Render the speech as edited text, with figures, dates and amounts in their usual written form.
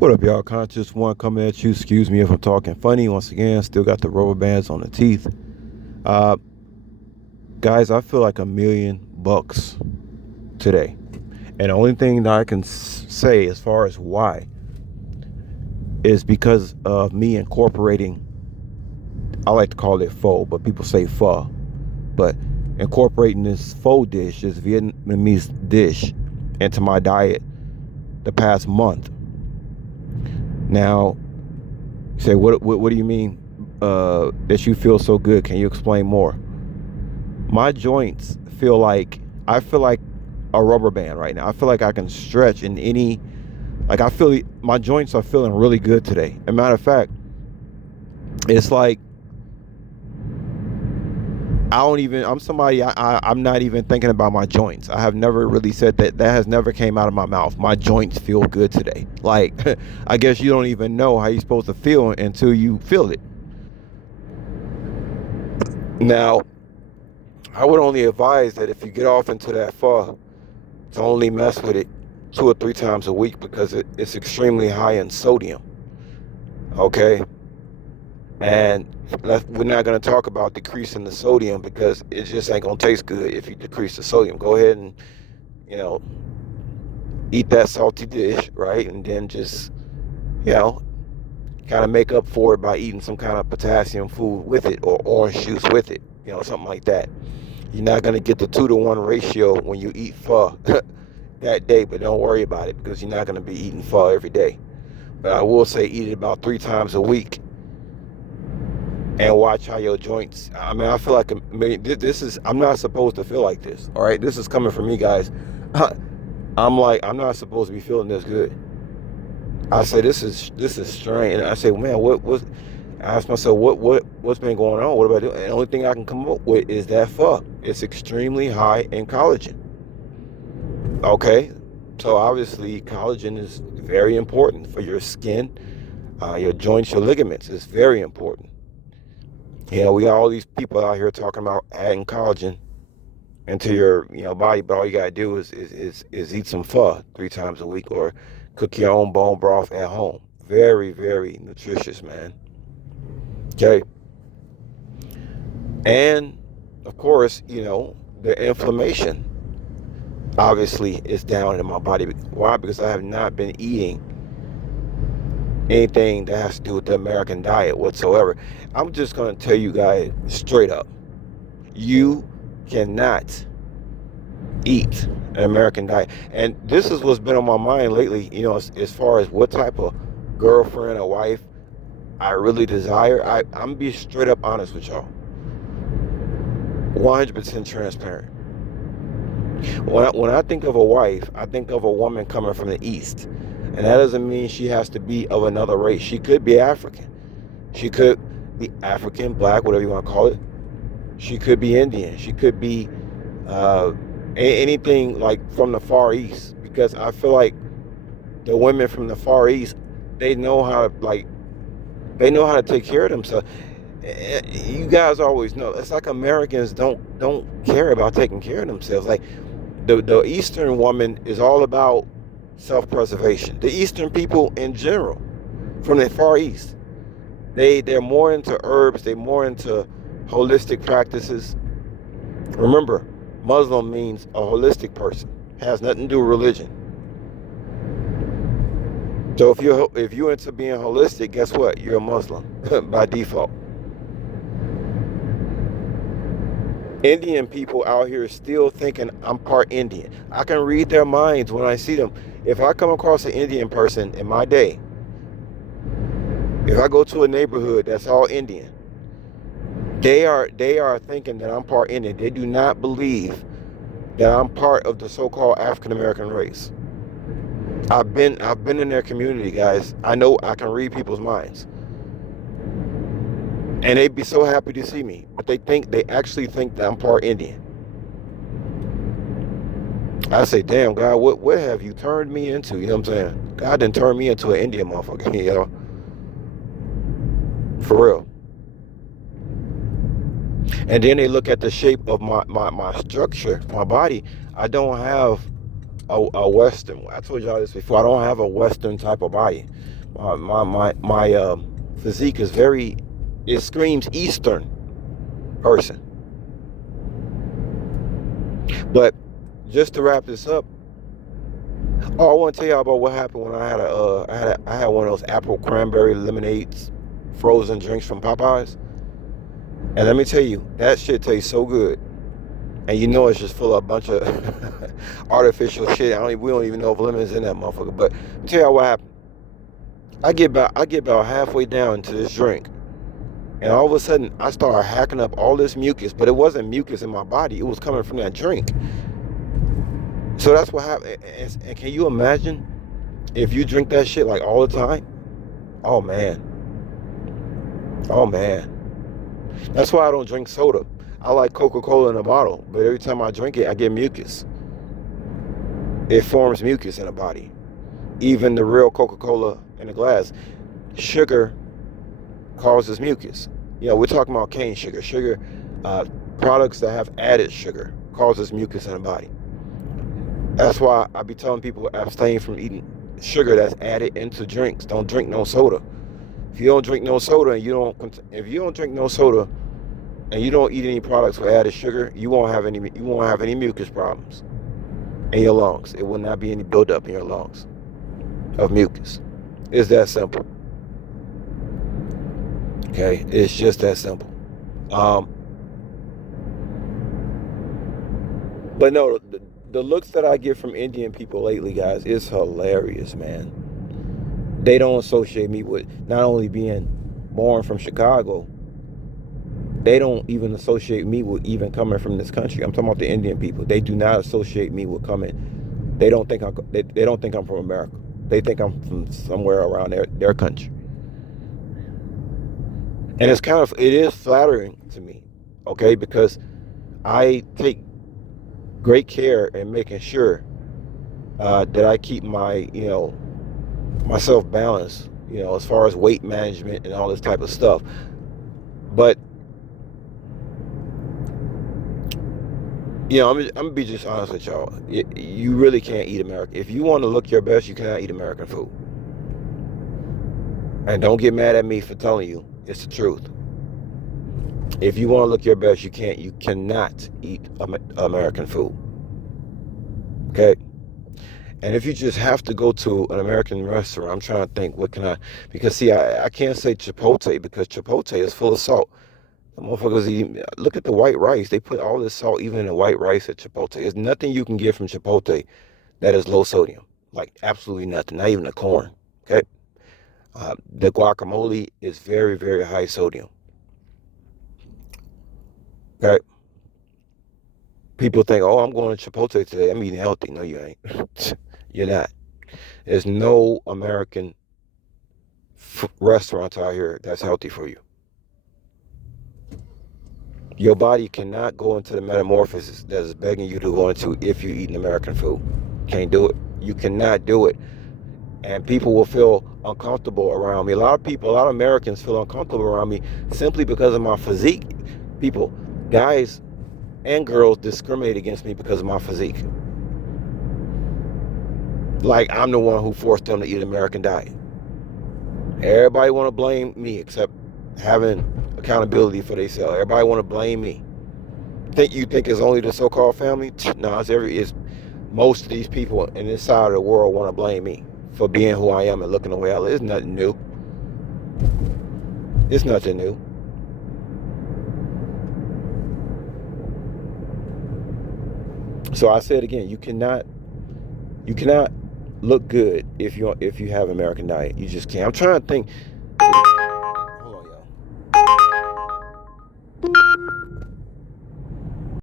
What up, y'all? Conscious One coming at you. Excuse me if I'm talking funny. Once again, still got the rubber bands on the teeth. Uh, Guys, I feel like $1,000,000 today. And the only thing that I can say as far as why is because of me incorporating, I like to call it pho, but people say pho. But incorporating this pho dish, this Vietnamese dish, into my diet the past month. Now, you say, what do you mean that you feel so good? Can you explain more? My joints I feel like a rubber band right now. I feel like I can stretch in any, like my joints are feeling really good today. As a matter of fact, it's like I'm not even thinking about my joints. I have never really said that. That has never came out of my mouth. My joints feel good today. Like, I guess you don't even know how you're supposed to feel until you feel it. Now, I would only advise that if you get off into that pho, to only mess with it 2 or 3 times a week because it's extremely high in sodium. Okay? And we're not going to talk about decreasing the sodium because it just ain't going to taste good if you decrease the sodium. Go ahead and, you know, eat that salty dish, right? And then just, you know, kind of make up for it by eating some kind of potassium food with it or orange juice with it, something like that. You're not going to get the 2-to-1 ratio when you eat pho that day, but don't worry about it because you're not going to be eating pho every day. But I will say eat it about 3 times a week and watch how your joints. I mean, I feel like I'm not supposed to feel like this. All right, this is coming from me, guys. I'm not supposed to be feeling this good. I say this is strange, and I say, man, I asked myself, what's been going on? What am I doing? And the only thing I can come up with is that pho. It's extremely high in collagen. Okay, so obviously collagen is very important for your skin, your joints, your ligaments. It's very important. We got all these people out here talking about adding collagen into your body, but all you gotta do is eat some pho 3 times a week or cook your own bone broth at home. Very, very nutritious, man. Okay. And of course, the inflammation obviously is down in my body. Why? Because I have not been eating anything that has to do with the American diet whatsoever. I'm just going to tell you guys straight up. You cannot eat an American diet. And this is what's been on my mind lately, as far as what type of girlfriend or wife I really desire. I'm be straight up honest with y'all. 100% transparent. When I think of a wife, I think of a woman coming from the East. And that doesn't mean she has to be of another race. She could be African. She could be African, black, whatever you want to call it. She could be Indian. She could be anything like from the Far East. Because I feel like the women from the Far East, they know how to take care of themselves. You guys always know. It's like Americans don't care about taking care of themselves. Like the Eastern woman is all about self-preservation. The Eastern people in general, from the Far East, they're more into herbs. They're more into holistic practices. Remember, Muslim means a holistic person. It has nothing to do with religion. So if you're into being holistic, guess what? You're a Muslim by default. Indian people out here still thinking I'm part Indian. I can read their minds when I see them. If I come across an Indian person in my day, if I go to a neighborhood that's all Indian, they are thinking that I'm part Indian. They do not believe that I'm part of the so-called African American race. I've been in their community, guys. I know I can read people's minds. And they'd be so happy to see me. But they actually think that I'm part Indian. I say, damn, God, what have you turned me into? You know what I'm saying? God didn't turn me into an Indian motherfucker, For real. And then they look at the shape of my structure, my body. I don't have a Western. I told y'all this before. I don't have a Western type of body. My physique is very. It screams Eastern person. But just to wrap this up, I want to tell y'all about what happened when I had one of those apple cranberry lemonades, frozen drinks from Popeyes. And let me tell you, that shit tastes so good. And you know it's just full of a bunch of artificial shit. We don't even know if lemon's in that motherfucker. But let me tell y'all what happened. I get about halfway down to this drink, and all of a sudden I started hacking up all this mucus, but it wasn't mucus in my body. It was coming from that drink. So that's what happened. And can you imagine if you drink that shit like all the time? Oh man. Oh man. That's why I don't drink soda. I like Coca-Cola in a bottle, but every time I drink it, I get mucus. It forms mucus in the body. Even the real Coca-Cola in a glass. Sugar causes mucus. We're talking about cane sugar. Products that have added sugar causes mucus in the body. That's why I be telling people abstain from eating sugar that's added into drinks. Don't drink no soda. If you don't drink no soda and you don't eat any products with added sugar, you won't have any mucus problems in your lungs. It will not be any buildup in your lungs of mucus. It's that simple. Okay, it's just that simple. But no, the looks that I get from Indian people lately, guys, is hilarious, man. They don't associate me with not only being born from Chicago, they don't even associate me with even coming from this country. I'm talking about the Indian people. They do not associate me with coming. They don't think I'm from America. They think I'm from somewhere around their country. And it is flattering to me, okay, because I take great care in making sure that I keep myself balanced, as far as weight management and all this type of stuff. But I'm gonna be just honest with y'all. You really can't eat American. If you want to look your best, you cannot eat American food. And don't get mad at me for telling you. It's the truth. If you want to look your best, you cannot eat American food. Okay? And if you just have to go to an American restaurant, I'm trying to think, because see, I can't say Chipotle because Chipotle is full of salt. The motherfuckers look at the white rice. They put all this salt even in the white rice at Chipotle. There's nothing you can get from Chipotle that is low sodium. Like absolutely nothing, not even the corn. Okay? The guacamole is very, very high sodium. Okay? People think, oh, I'm going to Chipotle today. I'm eating healthy. No, you ain't. You're not. There's no American restaurant out here that's healthy for you. Your body cannot go into the metamorphosis that is begging you to go into if you eat American food. Can't do it. You cannot do it. And people will feel uncomfortable around me. A lot of Americans feel uncomfortable around me simply because of my physique. Guys and girls discriminate against me because of my physique. Like I'm the one who forced them to eat an American diet. Everybody want to blame me except having accountability for themselves. Everybody want to blame me. You think it's only the so-called family? No, it's most of these people in this side of the world want to blame me for being who I am and looking the way I live. It's nothing new. It's nothing new. So I say it again, you cannot look good if you have American diet. You just can't. I'm trying to think.